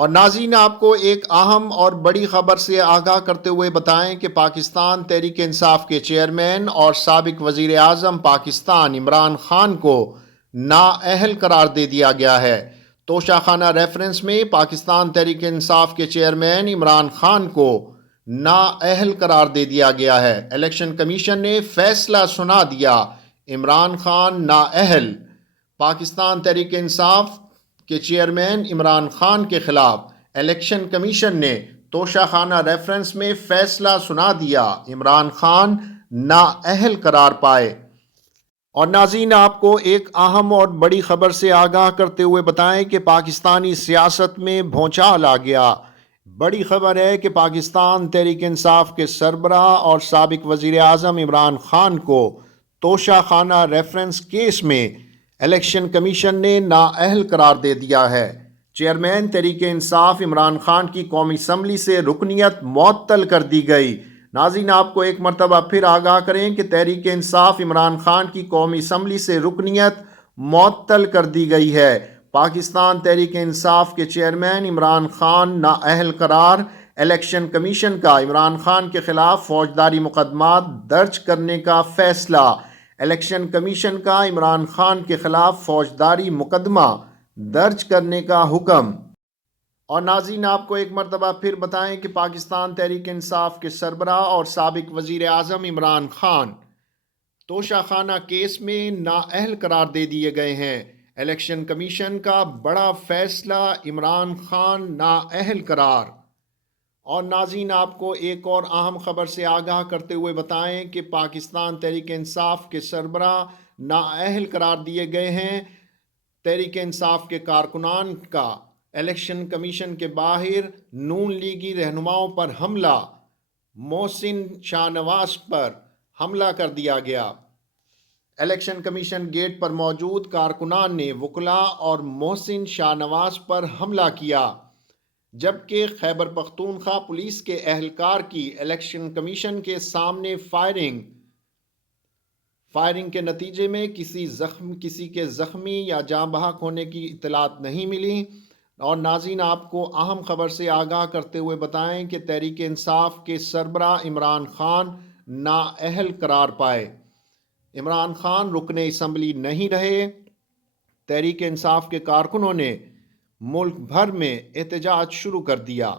اور ناظرین آپ کو ایک اہم اور بڑی خبر سے آگاہ کرتے ہوئے بتائیں کہ پاکستان تحریک انصاف کے چیئرمین اور سابق وزیر اعظم پاکستان عمران خان کو نااہل قرار دے دیا گیا ہے۔ توشہ خانہ ریفرنس میں پاکستان تحریک انصاف کے چیئرمین عمران خان کو نااہل قرار دے دیا گیا ہے۔ الیکشن کمیشن نے فیصلہ سنا دیا، عمران خان نااہل۔ پاکستان تحریک انصاف کے چیئرمین عمران خان کے خلاف الیکشن کمیشن نے توشہ خانہ ریفرنس میں فیصلہ سنا دیا، عمران خان نااہل قرار پائے۔ اور ناظرین آپ کو ایک اہم اور بڑی خبر سے آگاہ کرتے ہوئے بتائیں کہ پاکستانی سیاست میں بھونچال آ گیا۔ بڑی خبر ہے کہ پاکستان تحریک انصاف کے سربراہ اور سابق وزیر اعظم عمران خان کو توشہ خانہ ریفرنس کیس میں الیکشن کمیشن نے نااہل قرار دے دیا ہے۔ چیئرمین تحریک انصاف عمران خان کی قومی اسمبلی سے رکنیت معطل کر دی گئی۔ ناظرین آپ کو ایک مرتبہ پھر آگاہ کریں کہ تحریک انصاف عمران خان کی قومی اسمبلی سے رکنیت معطل کر دی گئی ہے۔ پاکستان تحریک انصاف کے چیئرمین عمران خان نااہل قرار۔ الیکشن کمیشن کا عمران خان کے خلاف فوجداری مقدمات درج کرنے کا فیصلہ۔ الیکشن کمیشن کا عمران خان کے خلاف فوجداری مقدمہ درج کرنے کا حکم۔ اور ناظرین آپ کو ایک مرتبہ پھر بتائیں کہ پاکستان تحریک انصاف کے سربراہ اور سابق وزیر اعظم عمران خان توشہ خانہ کیس میں نااہل قرار دے دیے گئے ہیں۔ الیکشن کمیشن کا بڑا فیصلہ، عمران خان نااہل قرار۔ اور ناظرین آپ کو ایک اور اہم خبر سے آگاہ کرتے ہوئے بتائیں کہ پاکستان تحریک انصاف کے سربراہ نااہل قرار دیے گئے ہیں۔ تحریک انصاف کے کارکنان کا الیکشن کمیشن کے باہر نون لیگی رہنماؤں پر حملہ، محسن شاہ نواز پر حملہ کر دیا گیا۔ الیکشن کمیشن گیٹ پر موجود کارکنان نے وکلاء اور محسن شاہ نواز پر حملہ کیا، جبکہ خیبر پختونخوا پولیس کے اہلکار کی الیکشن کمیشن کے سامنے فائرنگ کے نتیجے میں کسی کے زخمی یا جاں بحق ہونے کی اطلاعات نہیں ملی۔ اور ناظرین آپ کو اہم خبر سے آگاہ کرتے ہوئے بتائیں کہ تحریک انصاف کے سربراہ عمران خان نااہل قرار پائے۔ عمران خان رکن اسمبلی نہیں رہے۔ تحریک انصاف کے کارکنوں نے ملک بھر میں احتجاج شروع کر دیا۔